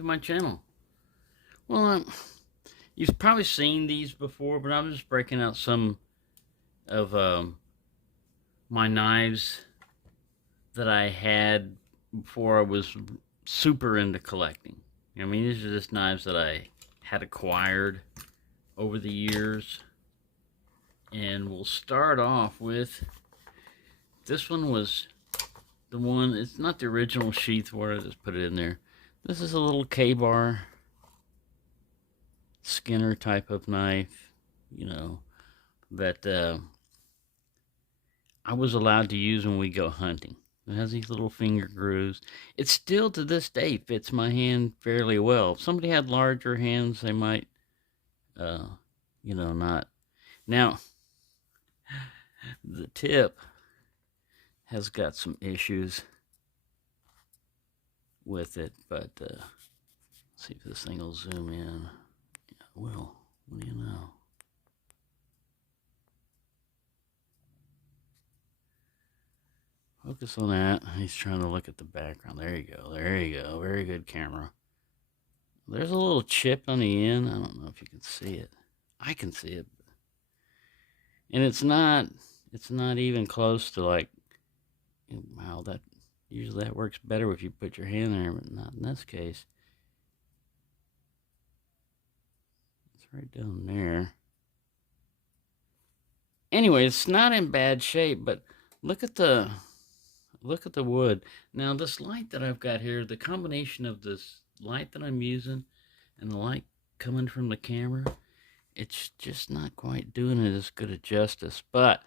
to my channel. Well, you've probably seen these before, but I'm just breaking out some of my knives that I had before I was super into collecting. I mean, these are just knives that I had acquired over the years. And we'll start off with, this one was the one, it's not the original sheath for it, I just put it in there. This is a little K-bar Skinner type of knife, that I was allowed to use when we go hunting. It has these little finger grooves. It still to this day fits my hand fairly well. If somebody had larger hands, they might, uh, not. Now, the tip has got some issues with it, but see if this thing will zoom in. Yeah, it will. What do you know? Focus on that. He's trying to look at the background. There you go. There you go. Very good camera. There's a little chip on the end. I don't know if you can see it. I can see it. And it's not even close to like, wow, that usually that works better if you put your hand there, but not in this case. It's right down there. Anyway, it's not in bad shape, but look at the wood. Now this light that I've got here, the combination of this light that I'm using and the light coming from the camera, it's just not quite doing it as good a justice. But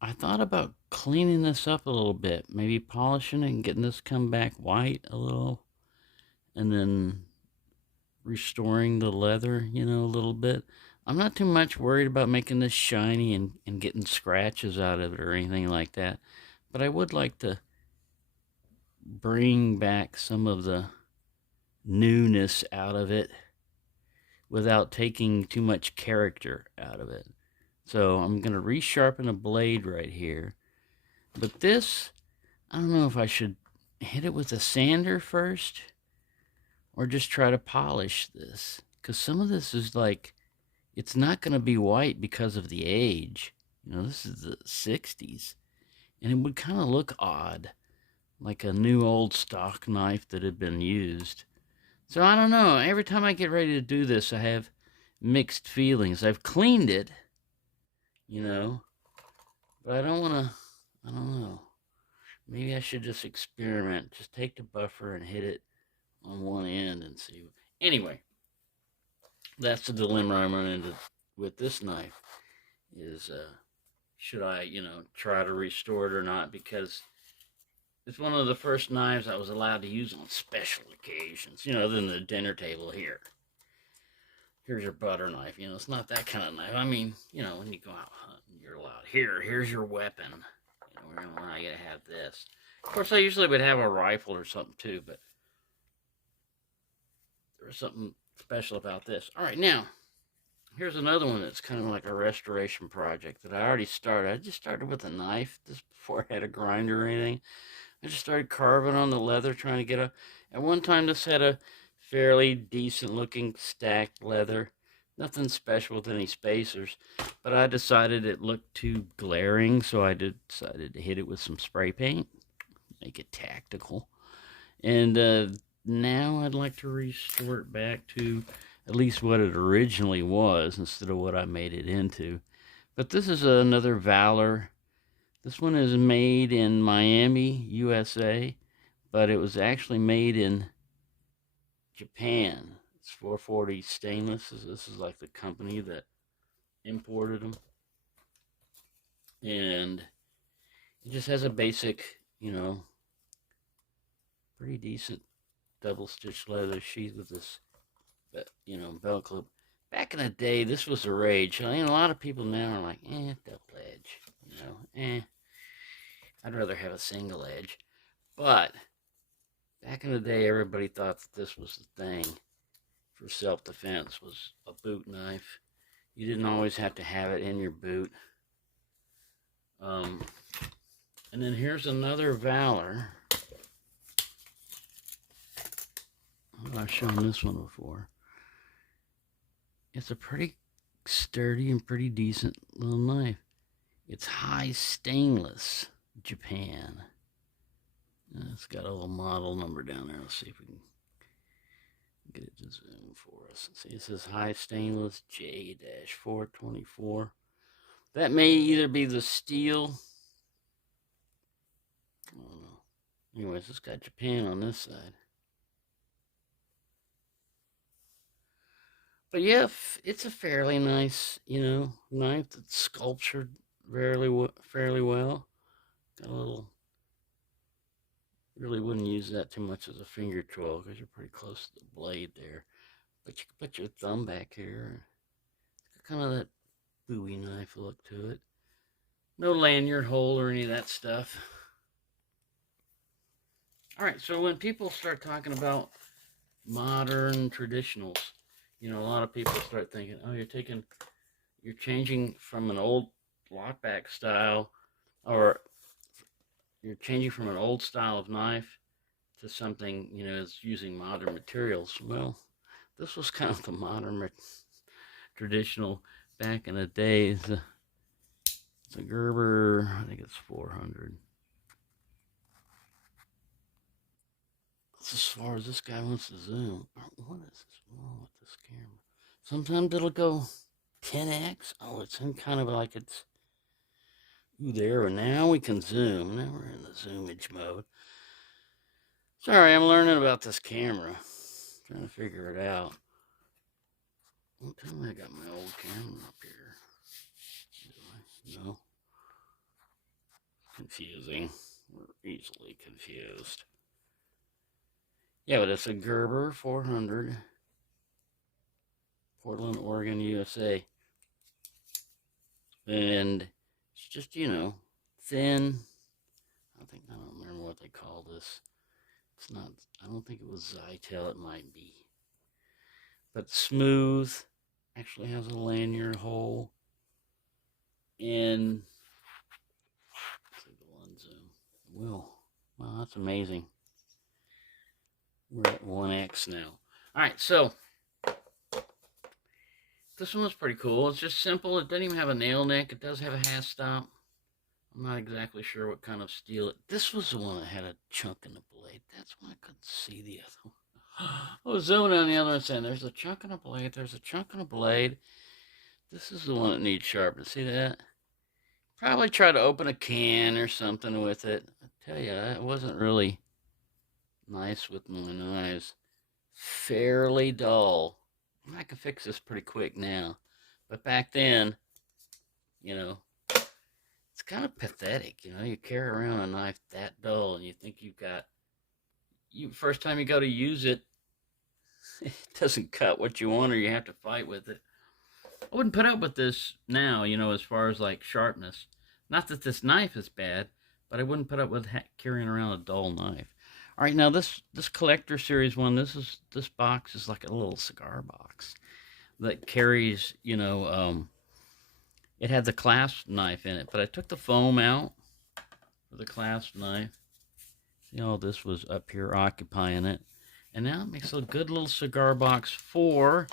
I thought about cleaning this up a little bit, maybe polishing it and getting this come back white a little, and then restoring the leather, a little bit. I'm not too much worried about making this shiny and getting scratches out of it or anything like that. But I would like to bring back some of the newness out of it without taking too much character out of it. So I'm going to resharpen a blade right here. But this, I don't know if I should hit it with a sander first or just try to polish this. Because some of this is like, it's not going to be white because of the age. This is the 60s. And it would kind of look odd, like a new old stock knife that had been used. So I don't know. Every time I get ready to do this, I have mixed feelings. I've cleaned it, but I don't know. Maybe I should just experiment. Just take the buffer and hit it on one end and see. Anyway, that's the dilemma I'm running into with this knife is, should I, try to restore it or not? Because it's one of the first knives I was allowed to use on special occasions, than the dinner table here. Here's your butter knife. It's not that kind of knife. I mean, when you go out hunting, you're allowed. Here's your weapon. We're going to allow you to have this. Of course, I usually would have a rifle or something too, but there was something special about this. All right, now, here's another one that's kind of like a restoration project that I already started. I just started with a knife this before I had a grinder or anything. I just started carving on the leather, trying to get at one time this had a fairly decent looking stacked leather. Nothing special with any spacers, but I decided it looked too glaring, so I decided to hit it with some spray paint, make it tactical. And now I'd like to restore it back to at least what it originally was instead of what I made it into. But this is another Valor. This one is made in Miami, USA, but it was actually made in Japan. It's 440 stainless. This is like the company that imported them. And it just has a basic, pretty decent double stitch leather sheath with this, belt clip. Back in the day, this was a rage. I mean, a lot of people now are like, double edge, I'd rather have a single edge. But back in the day, everybody thought that this was the thing for self-defense, was a boot knife. You didn't always have to have it in your boot. And then here's another Valor. I've shown this one before. It's a pretty sturdy and pretty decent little knife. It's high stainless, Japan. It's got a little model number down there. Let's see if we can get it to zoom for us. See, it says high stainless J-424. That may either be the steel. I don't know. Anyways, it's got Japan on this side. But yeah, it's a fairly nice, knife that's sculptured fairly well. Got a little. Really wouldn't use that too much as a finger tool because you're pretty close to the blade there. But you can put your thumb back here. It's got kind of that Bowie knife look to it. No lanyard hole or any of that stuff. All right, so when people start talking about modern traditionals, a lot of people start thinking, oh, you're changing from an old lockback style, or you're changing from an old style of knife to something, that's using modern materials. Well, this was kind of the modern traditional back in the day. It's a Gerber, I think it's 400. That's as far as this guy wants to zoom. What is wrong with this camera? Sometimes it'll go 10x. Oh, it's in kind of like it's... Ooh, there, and now we can zoom. Now we're in the zoomage mode. Sorry, I'm learning about this camera. Trying to figure it out. Don't tell me I got my old camera up here. No. Confusing. We're easily confused. Yeah, but it's a Gerber 400. Portland, Oregon, USA. And it's just, thin. I don't remember what they call this. It's not, I don't think it was Zytel, it might be. But smooth. Actually has a lanyard hole. And, let's see the one zoom. Wow, that's amazing. We're at 1x now. Alright, so this one was pretty cool. It's just simple. It doesn't even have a nail neck. It does have a half stop. I'm not exactly sure what kind of steel it. This was the one that had a chunk in the blade. That's why I couldn't see the other one. I was zooming on the other one saying, there's a chunk in the blade. There's a chunk in the blade. This is the one that needs sharpness. See that? Probably try to open a can or something with it. I tell you, that wasn't really nice with my knives. Fairly dull. I can fix this pretty quick now. But back then, it's kind of pathetic. You carry around a knife that dull and you think you've got, first time you go to use it, it doesn't cut what you want or you have to fight with it. I wouldn't put up with this now, as far as like sharpness. Not that this knife is bad, but I wouldn't put up with carrying around a dull knife. All right, now this collector series one, this box is like a little cigar box that carries, it had the clasp knife in it, but I took the foam out for the clasp knife. See, all this was up here occupying it. And now it makes a good little cigar box for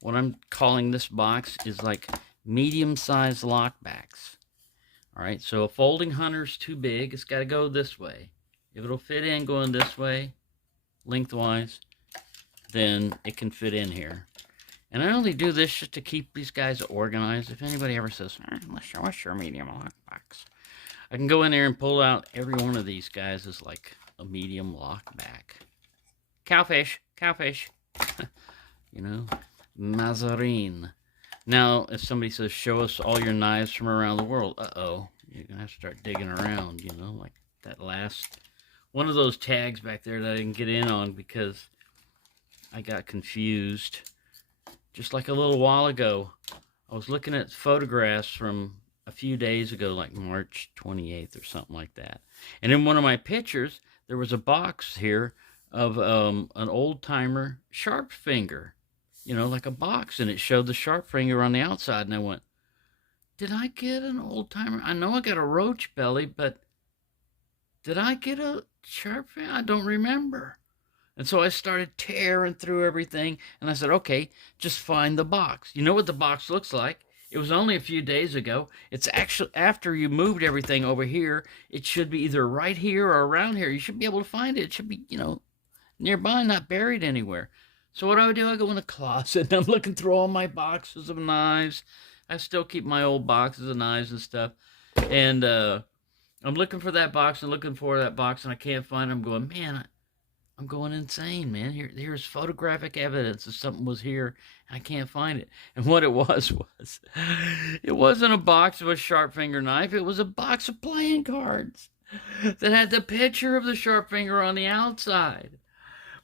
what I'm calling this box is like medium-sized lockbacks. All right, so a folding hunter's too big. It's got to go this way. If it'll fit in going this way, lengthwise, then it can fit in here. And I only do this just to keep these guys organized. If anybody ever says, what's your medium lockbox? I can go in there and pull out every one of these guys as like a medium lockback. Cowfish. Mazarine. Now, if somebody says, show us all your knives from around the world, uh-oh, you're going to have to start digging around, like that last one of those tags back there that I didn't get in on because I got confused. Just like a little while ago, I was looking at photographs from a few days ago, like March 28th or something like that. And in one of my pictures, there was a box here of an old-timer sharp finger. Like a box, and it showed the sharp finger on the outside, and I went, did I get an old-timer? I know I got a roach belly, but did I get a sharp finger? I don't remember. And so I started tearing through everything, and I said, okay, just find the box. You know what the box looks like? It was only a few days ago. It's actually after you moved everything over here. It should be either right here or around here. You should be able to find it. It should be, nearby, not buried anywhere. So what do? I go in the closet and I'm looking through all my boxes of knives. I still keep my old boxes of knives and stuff. And I'm looking for that box and looking for that box, and I can't find it. I'm going, man, I'm going insane, man. Here's photographic evidence that something was here, and I can't find it. And what it was, it wasn't a box of a sharp finger knife. It was a box of playing cards that had the picture of the sharp finger on the outside.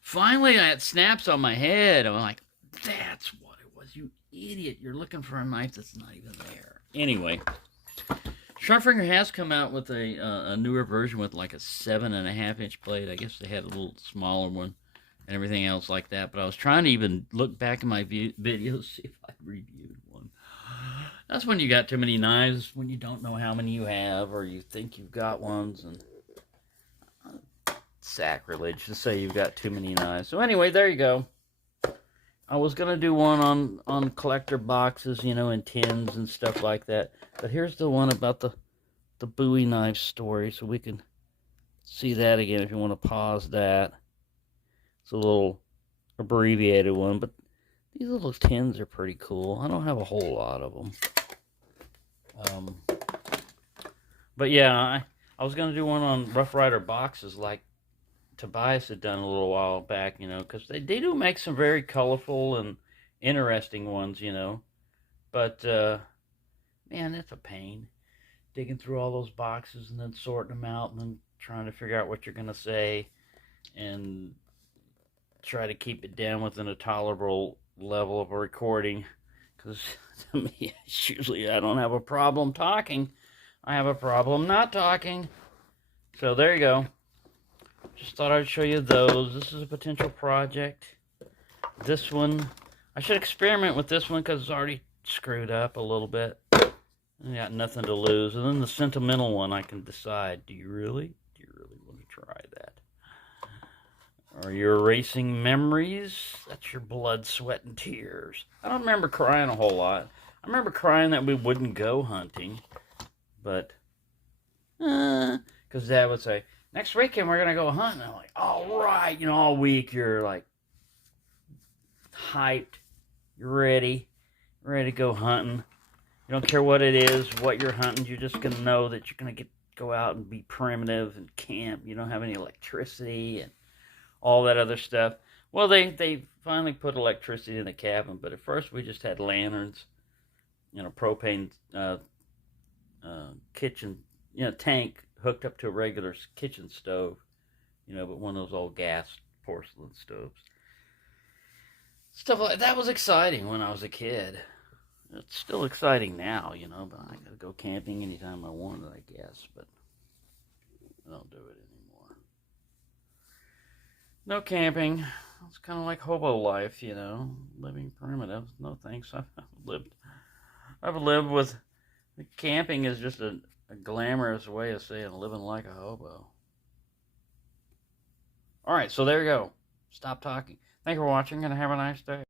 Finally, I had snaps on my head. I'm like, that's what it was, you idiot. You're looking for a knife that's not even there. Anyway, Sharpfinger has come out with a newer version with like a 7.5-inch blade. I guess they had a little smaller one and everything else like that. But I was trying to even look back in my videos, see if I reviewed one. That's when you got too many knives, when you don't know how many you have, or you think you've got ones, and sacrilege to say you've got too many knives. So anyway, there you go. I was going to do one on collector boxes, in tins and stuff like that. But here's the one about the Bowie knife story, so we can see that again if you want to pause that. It's a little abbreviated one, but these little tins are pretty cool. I don't have a whole lot of them. But yeah, I was going to do one on Rough Rider boxes like Tobias had done a little while back, because they do make some very colorful and interesting ones, But, man, it's a pain. Digging through all those boxes and then sorting them out and then trying to figure out what you're going to say and try to keep it down within a tolerable level of a recording. Because, to me, usually I don't have a problem talking. I have a problem not talking. So, there you go. Just thought I'd show you those. This is a potential project. This one, I should experiment with this one because it's already screwed up a little bit. I got nothing to lose. And then the sentimental one, I can decide, do you really want to try that? Are you erasing memories? That's your blood, sweat, and tears. I don't remember crying a whole lot. I remember crying that we wouldn't go hunting. But, because Dad would say, next weekend we're going to go hunting. I'm like, all right. All week you're like hyped. You're ready to go hunting. You don't care what it is, what you're hunting. You're just going to know that you're going to go out and be primitive and camp. You don't have any electricity and all that other stuff. Well, they finally put electricity in the cabin, but at first we just had lanterns, propane kitchen, tank hooked up to a regular kitchen stove, but one of those old gas porcelain stoves. Stuff like that was exciting when I was a kid. It's still exciting now, but I gotta go camping anytime I want it, I guess, but I don't do it anymore. No camping. It's kind of like hobo life, living primitive. No thanks. I've lived with, camping is just a glamorous way of saying living like a hobo. All right, so there you go. Stop talking. Thank you for watching, and have a nice day.